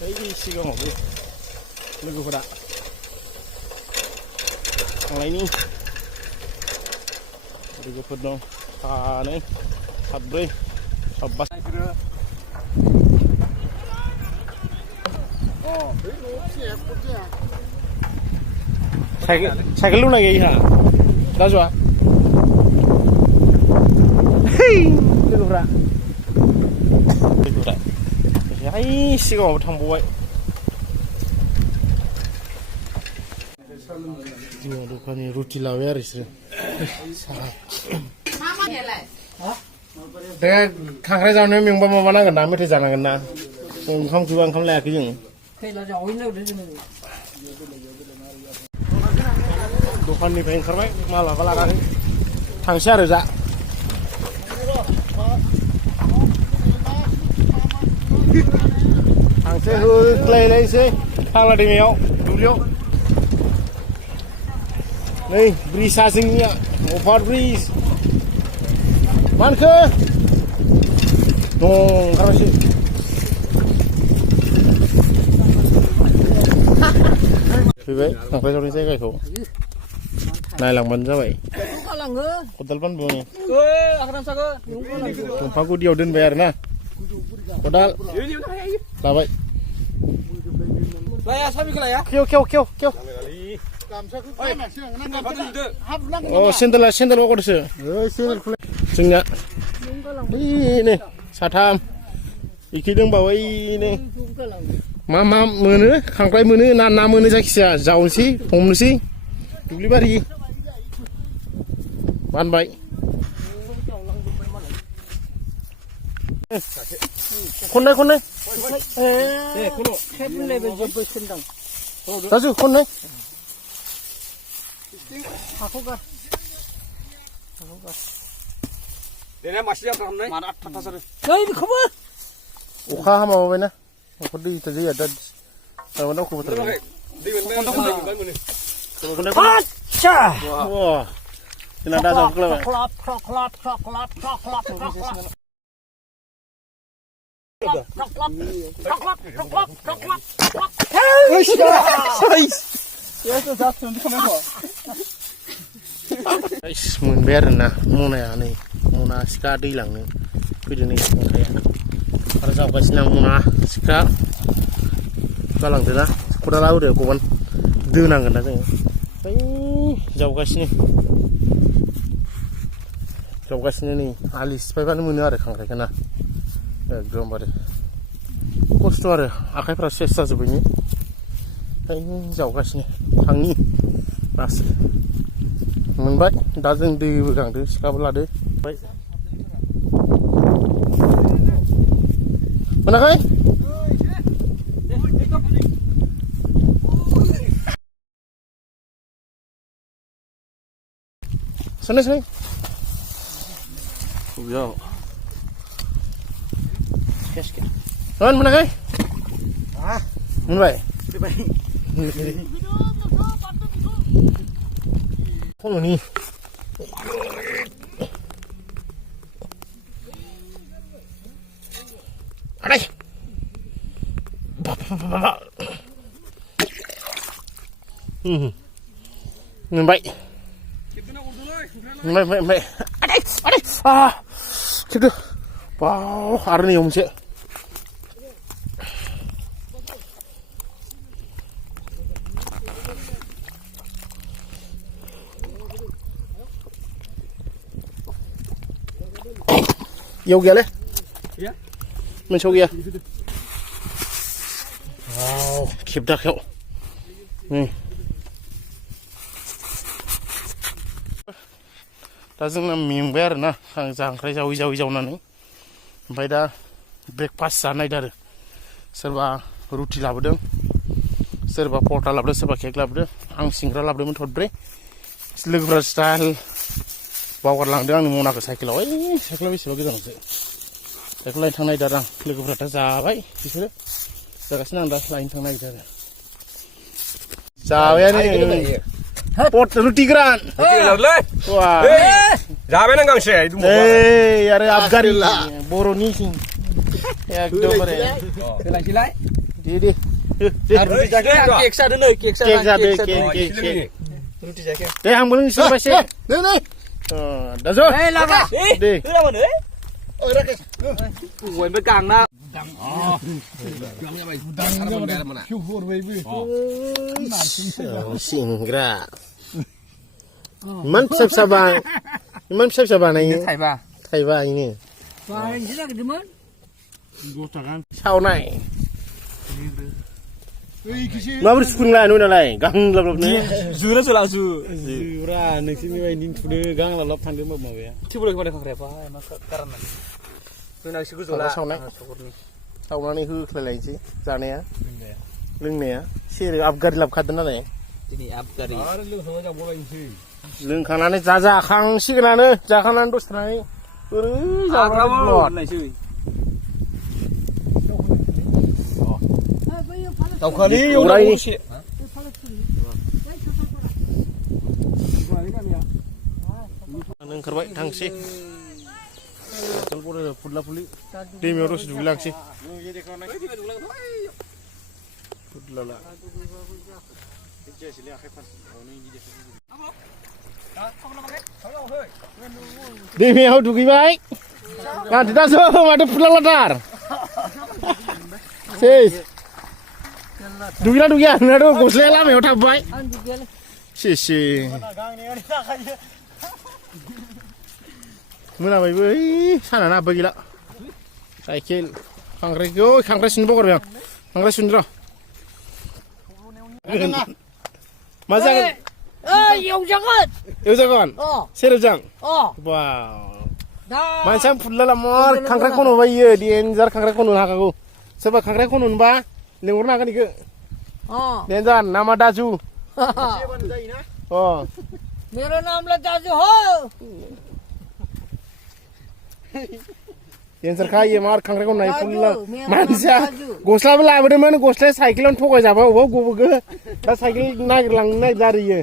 बै सिगाङावबो लोगोफोरा थांनायनि लोगोफोर दं सानै साब्रै साबा साइकेल दंना गैया इहा राजुआ लोगोफोरा ओइ सिगाङावबो थांबावबाय जोंहा दखाननि रुटि लाबाय आरो बिसोरो दे खांख्राइ जावनायाव मेंबा माबा नांगोन ना मेथाइ जानांगोन ना ओंखाम उखैबा ओंखाम लायाखै जों दखाननिफ्राय ओंखारबाय मालाबा लानानै थांसै आरो जा थांसै होख्लायलायसै फाग्ला दैमायाव दुब्लियाव नै ब्रिजआ जोंनिया अभार ब्रिज मानखो ओंखारबायसै फैबाय खांख्राइ जावनाय जायगाखौ नायलांबानो जाबाय खदाल बानबो दंफां गुदियाव दोनबाय आरो ना खदाल लाबाय खेव खेव खेव खेव अ सेन्देल गदोसो जोंनिया नै साथाम इखि दंबावो नै मा मोनो खांख्राइ मोनो ना मोनो जायखिजाया जावनोसै हमनोसै दुब्लिबारि बानबाय खननाय राजु खननाय अखा हामाबायना अखा दैया दा दाउखौबो जोंना दा जावख्लाबाय मोनबाय आरो ना मनाया नै मना सिखा दै लांनो फैदो नै अन्थाया आरो जावगासिनो मना सिखा गालांदो ना खदाला ओरै गगोन दोनांगोन ना जोङो बै जावगासिनो नै आलि सिफायबानो मोनो आरो खांख्राइखौ ना एकदमबारे खस्थ' आरो आखाइफ्रा सेस जाजोब्बायनि ओंखायनो जावगासिनो थांनि लासै मोनबाय दा जों दैबो गांदो सिखाबो लादो मोनाखै सोनाय मोनाखै मोनबाय खल'नि आदै मोनबाय आदै खेबदो बाव आरो नैयाव मोनसे इयाव गैयालै मोनसेयाव गैया खेबदाखायाव दा जोंना मेंबाय आरो ना खांख्राइ जावै जावनानै ओमफ्राय दा ब्रेकफास्ट जानो नागिरदों आरो सोरबा रुटि लाबोदों सोरबा परटा लाबोदों सोरबा केक लाबोदों आं सिंग्रा लाबोदोंमोन थरब्रै लोगोफोरा स्टाइल बावगारलांदों आंनि मनाखौ साइकेलाव साइकेला बेसेबा गोजानावसो साइकेल लायनो थांनो नागिरदों आं लोगोफोरा दा जाबाय बिसोरो जागासिनो आं दा लायनो थांनो नागिरदों आरो जाबायानो रुटि गोरान जाबाय नों गांसे आरो आबगारि बर'नि एकदमबारे दे रुटि जाके केक जादो नै केक जादो रुटि जाके दे आंबो लोंनोसै बासे नै दाजो ए लाबा दे होरा मोन ओइ राकेश गयबो गांना सिंग्रा इमान फिसा बानायो थाइबा इनो बायनोसो नागिरदोंमोन 10 थाखा सावनाय माबोरै सुखुंला नोंनालाय गांलाबलाबनो जुरा जुला जुरा नोंसोरनि बायदि थुदो गांलाबलाब थांदो माबाया थिबुलक बादि खाख्राया बाय मा कारन जोंना एसे गोजौला सावनानै होख्लायलायनोसै जानाया लोंनाया सेरे आबगारि लाबखादों नालाय दिनै आबगारि आरो लोंखांना जाबावलायनोसै लोंखांनानै जाखांसिगोनानो जाखांनानै दसे थानानै ओरै जाबावलायनोसै दावखालि एवरायनोसै ओंखारबाय थांसै फुदला फुलि दैमायाव दसे दुगैलांसै फुदलाला दैमायाव दुगैबाय माथो दासो माथो फुदलालाथार सेस दुगैना दुगैया नोंनाथ' गस्लाया लामायाव थाबबाय सेसे मोनाबायबो ओइ सानानो हाबबाय गैला साइकेल खांख्राइ सुनो बावगारबाय आं खांख्राइ सुनो र' मा जागोन एवजागोन सेरेबजों बा मानसिया फुदलाला मार खांख्राइ खन'बाय इयो देन्जार खांख्राइ खन'नो हाखागौ सोरबा खांख्राइ खन'नोबा लेंहरनो हागोन इखो देन्जार नामा दाजु मेरा नाम दाजू हो देन्जार खायो मार खांख्राइ खन'नाय फुदला मानसिया गस्लाबो लाबोदोंमोन गस्लाया साइकेलावनो थगायजाबाय अबाव गबोगो दा साइकेल नागिरलांनो नागिरला आरो इयो